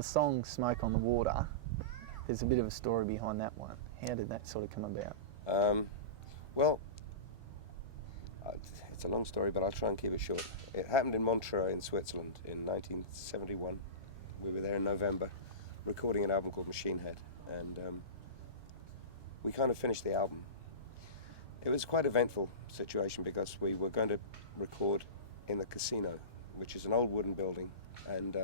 the song Smoke on the Water, there's a bit of a story behind that one. How did that sort of come about? Well, it's a long story, but I'll try and keep it short. It happened in Montreux in Switzerland in 1971. We were there in November recording an album called Machine Head, and we kind of finished the album. It was quite an eventful situation because we were going to record in the casino, which is an old wooden building, and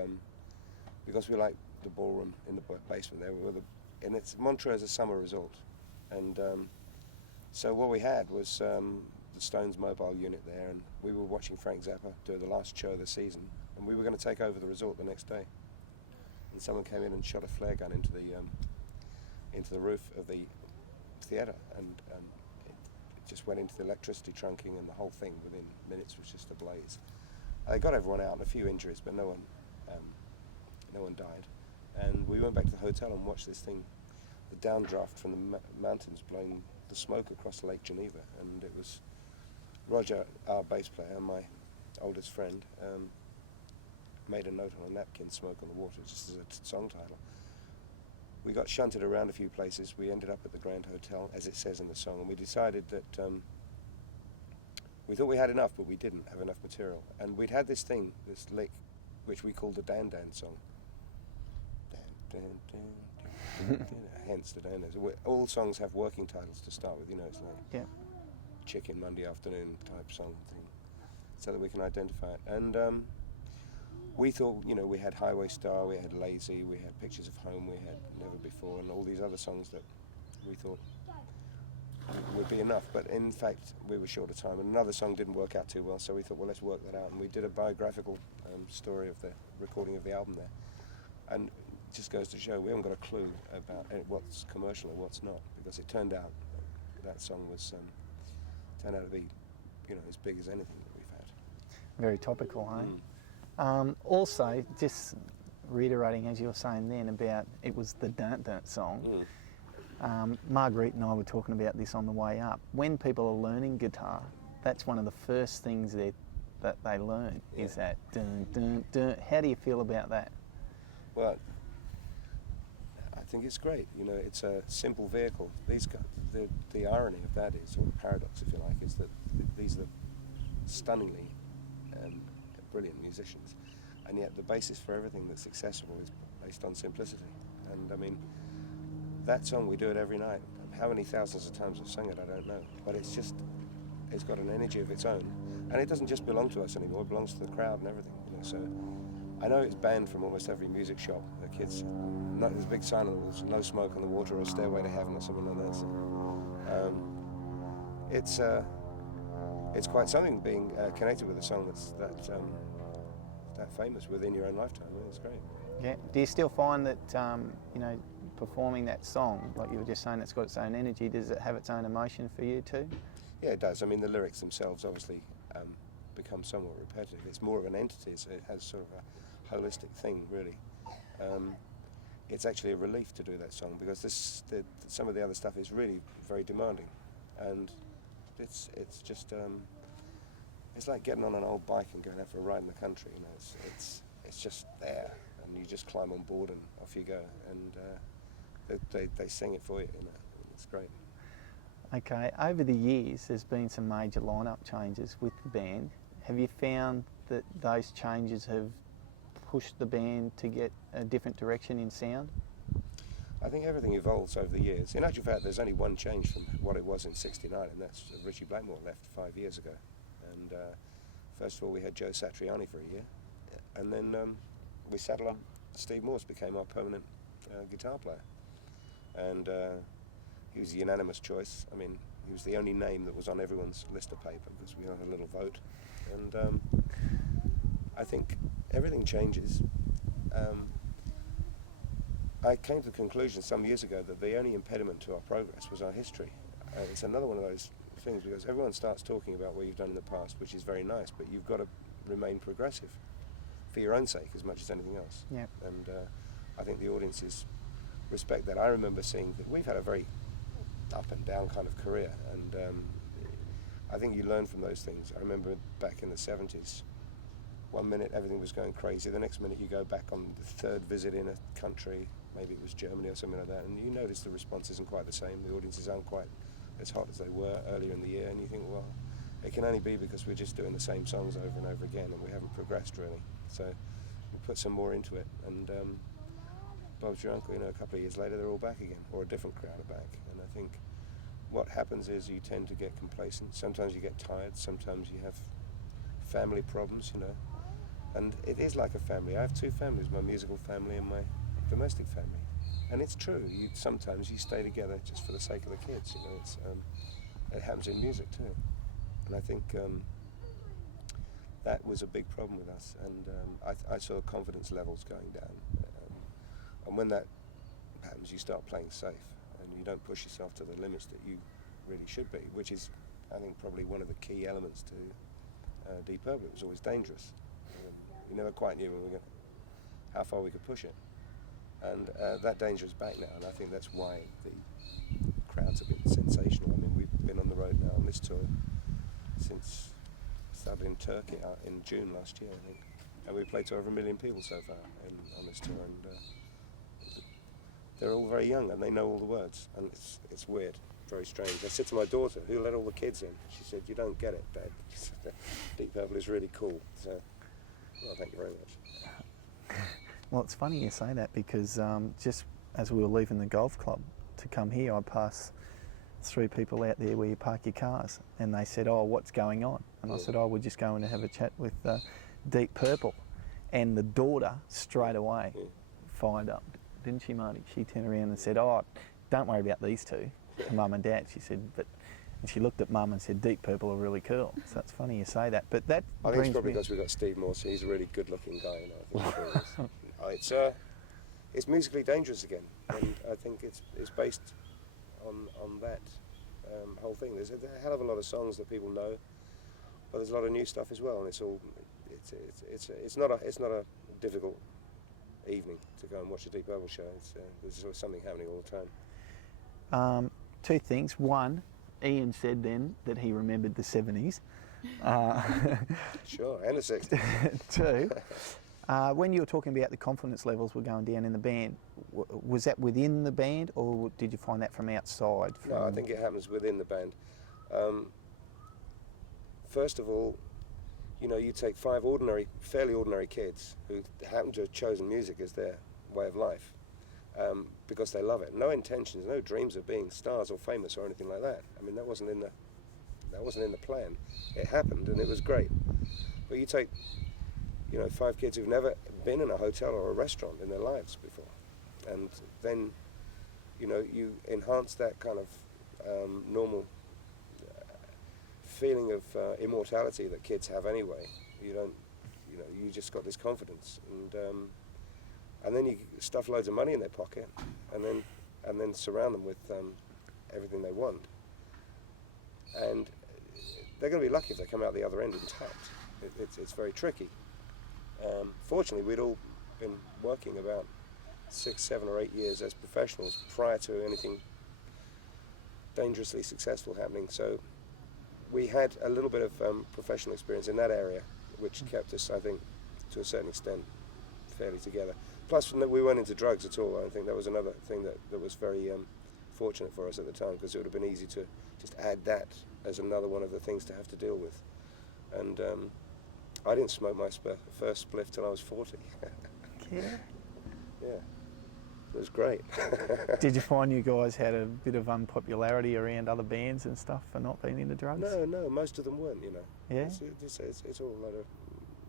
because we like the ballroom in the basement there, and it's Montreux is a summer resort, and so what we had was the Stones mobile unit there, and we were watching Frank Zappa do the last show of the season, and we were going to take over the resort the next day, and someone came in and shot a flare gun into the roof of the theatre, and it just went into the electricity trunking, and the whole thing within minutes was just ablaze. They got everyone out, and a few injuries, but no one died. And we went back to the hotel and watched this thing, the downdraft from the mountains blowing the smoke across Lake Geneva. And it was Roger, our bass player, my oldest friend, made a note on a napkin, "Smoke on the Water," just as a song title. We got shunted around a few places. We ended up at the Grand Hotel, as it says in the song, and we decided that we thought we had enough, but we didn't have enough material. And we'd had this thing, this lick, which we called the Dan Dan song. Dan, Dan, Dan, Dan, hence the Dan Dan. All songs have working titles to start with, it's like Chicken Monday Afternoon type song thing, so that we can identify it. And we thought, we had Highway Star, we had Lazy, we had Pictures of Home, we had Never Before, and all these other songs that we thought would be enough. But in fact, we were short of time, and another song didn't work out too well, so we thought, well, let's work that out. And we did a biographical story of the recording of the album there. And it just goes to show we haven't got a clue about what's commercial and what's not, because it turned out that song was turned out to be, as big as anything that we've had. Very topical, eh? Also, just reiterating, as you were saying then, about it was the Dant Dant song. Marguerite and I were talking about this on the way up. When people are learning guitar, that's one of the first things that they learn, is that dun, dun, dun. How do you feel about that? Well, I think it's great. It's a simple vehicle. The irony of that is, or the paradox, if you like, is that these are stunningly brilliant musicians, and yet the basis for everything that's accessible is based on simplicity. And I mean, that song, we do it every night. How many thousands of times I've sung it, I don't know, but it's got an energy of its own, and it doesn't just belong to us anymore, it belongs to the crowd and everything. So I know it's banned from almost every music shop. The kids, there's a big sign on the walls, "No Smoke on the Water" or "Stairway to Heaven" or something like that. So, it's quite something being connected with a song that's that famous within your own lifetime. It's great. Yeah. Do you still find that performing that song, like you were just saying, it's got its own energy? Does it have its own emotion for you too? Yeah, it does. I mean, the lyrics themselves obviously become somewhat repetitive. It's more of an entity. It has sort of a holistic thing, really. It's actually a relief to do that song, because some of the other stuff is really very demanding, and it's just it's like getting on an old bike and going out for a ride in the country. It's just there, and you just climb on board and off you go, and they sing it for you. It's great. Okay, over the years there's been some major lineup changes with the band. Have you found that those changes have pushed the band to get a different direction in sound? I think everything evolves over the years. In actual fact, there's only one change from what it was in '69, and that's Richie Blackmore left 5 years ago. And first of all, we had Joe Satriani for a year, and then we settled on Steve Morse became our permanent guitar player. And he was a unanimous choice. I mean, he was the only name that was on everyone's list of paper, because we had a little vote. And I think everything changes. I came to the conclusion some years ago that the only impediment to our progress was our history. It's another one of those things, because everyone starts talking about what you've done in the past, which is very nice, but you've got to remain progressive for your own sake as much as anything else. Yep. And I think the audiences respect that. I remember seeing that we've had a very up and down kind of career, and I think you learn from those things. I remember back in the 70s one minute everything was going crazy, the next minute you go back on the third visit in a country, maybe it was Germany or something like that, and you notice the response isn't quite the same, the audiences aren't quite as hot as they were earlier in the year, and you think, well, it can only be because we're just doing the same songs over and over again and we haven't progressed really. So we put some more into it, and Bob's Your Uncle, a couple of years later they're all back again, or a different crowd are back. And I think what happens is you tend to get complacent. Sometimes you get tired, sometimes you have family problems, and it is like a family. I have two families, my musical family and my domestic family. And it's true, sometimes you stay together just for the sake of the kids, it happens in music too. And I think that was a big problem with us, and I saw confidence levels going down. And when that happens, you start playing safe, and you don't push yourself to the limits that you really should be, which is, I think, probably one of the key elements to Deep Purple. It was always dangerous. You never quite knew how far we could push it. And that danger is back now, and I think that's why the crowds have been sensational. I mean, we've been on the road now on this tour since started in Turkey in June last year, I think, and we played to over 1 million people so far on this tour, and they're all very young and they know all the words, and it's weird, very strange. I said to my daughter, who let all the kids in, she said, "You don't get it, Dad." Deep Purple is really cool. So, well, thank you very much. Well, it's funny you say that, because just as we were leaving the golf club to come here, I passed 3 people out there where you park your cars, and they said, "Oh, what's going on?" And I said, "Oh, we're just going to have a chat with Deep Purple." And the daughter straight away fired up, didn't she, Marty? She turned around and said, "Oh, don't worry about these two," to Mum and Dad. She said, and she looked at Mum and said, "Deep Purple are really cool." So it's funny you say that. But that I think it's probably because we've got Steve Morse. He's a really good-looking guy, I think it's musically dangerous again, and I think it's based on that whole thing. There's a hell of a lot of songs that people know, but there's a lot of new stuff as well, and it's not a difficult evening to go and watch a Deep Purple show. There's sort of something happening all the time. 2 things. One, Ian said then that he remembered the 70s. Sure, and the 60s. 2, when you were talking about the confidence levels were going down in the band, was that within the band, or did you find that from outside? No, I think it happens within the band. First of all, you take 5 fairly ordinary kids who happen to have chosen music as their way of life because they love it. No intentions, no dreams of being stars or famous or anything like that. I mean, that wasn't in the plan. It happened, and it was great. But you take 5 kids who've never been in a hotel or a restaurant in their lives before, and then you enhance that kind of normal feeling of immortality that kids have anyway. You just got this confidence, and then you stuff loads of money in their pocket, and then surround them with everything they want, and they're going to be lucky if they come out the other end intact. It's very tricky. Fortunately, we'd all been working about 6, 7 or 8 years as professionals prior to anything dangerously successful happening, so we had a little bit of professional experience in that area, which kept us, I think, to a certain extent, fairly together. Plus, we weren't into drugs at all. I think that was another thing that was very fortunate for us at the time, because it would have been easy to just add that as another one of the things to have to deal with. And I didn't smoke my first spliff till I was 40. Yeah. Yeah. It was great. Did you find you guys had a bit of unpopularity around other bands and stuff for not being into drugs? No, most of them weren't, Yeah? It's all a lot of...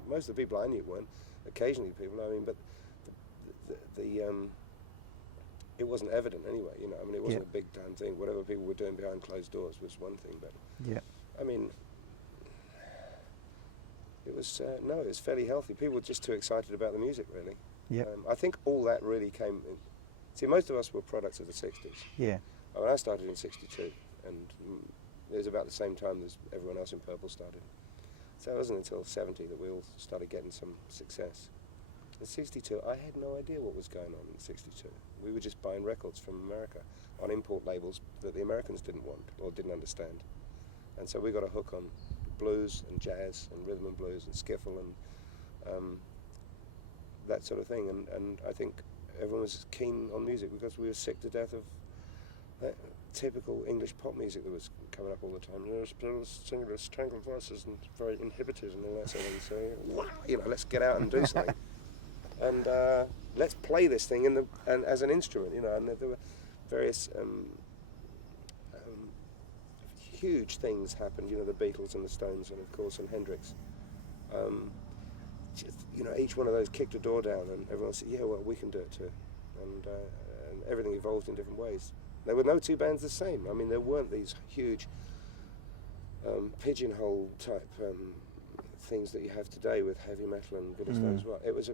Most of the people I knew weren't. Occasionally people, but it wasn't evident anyway, I mean, it wasn't a big damn thing. Whatever people were doing behind closed doors was one thing, but... Yeah. I mean... It was, it was fairly healthy. People were just too excited about the music, really. Yeah. I think all that really came... See, most of us were products of the 60s. Yeah. I mean, I started in 62, and it was about the same time as everyone else in Purple started. So it wasn't until 70 that we all started getting some success. In 62, I had no idea what was going on in 62. We were just buying records from America on import labels that the Americans didn't want or didn't understand. And so we got a hook on blues and jazz and rhythm and blues and skiffle and that sort of thing. And I think everyone was keen on music because we were sick to death of that typical English pop music that was coming up all the time. There was singing with strangled voices and very inhibited and all that sort of thing. So, you know, let's get out and do something. And let's play this thing and as an instrument, you know. And there were various huge things happened, you know, the Beatles and the Stones and of course and Hendrix. Just, you know, each one of those kicked a door down and everyone said, yeah, well, we can do it too. And everything evolved in different ways. There were no two bands the same. I mean, there weren't these huge pigeonhole type things that you have today with heavy metal and goodness knows what. It was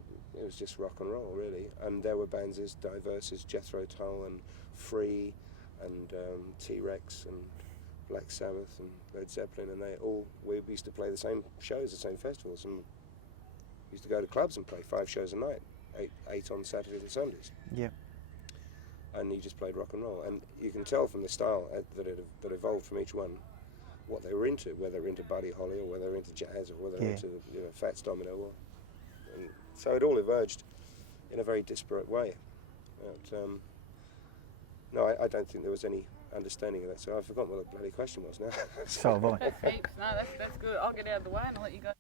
just rock and roll, really. And there were bands as diverse as Jethro Tull and Free and T-Rex and Black Sabbath and Led Zeppelin, and we used to play the same shows, the same festivals, and used to go to clubs and play 5 shows a night, eight on Saturdays and Sundays. Yeah. And you just played rock and roll, and you can tell from the style that evolved from each one what they were into, whether they were into Buddy Holly or whether they were into jazz or whether they were into Fats Domino, and so it all emerged in a very disparate way. But, no, I don't think there was any understanding of that, so I've forgotten what the bloody question was now. So have I. That's heaps. No, that's good. I'll get out of the way and I'll let you go.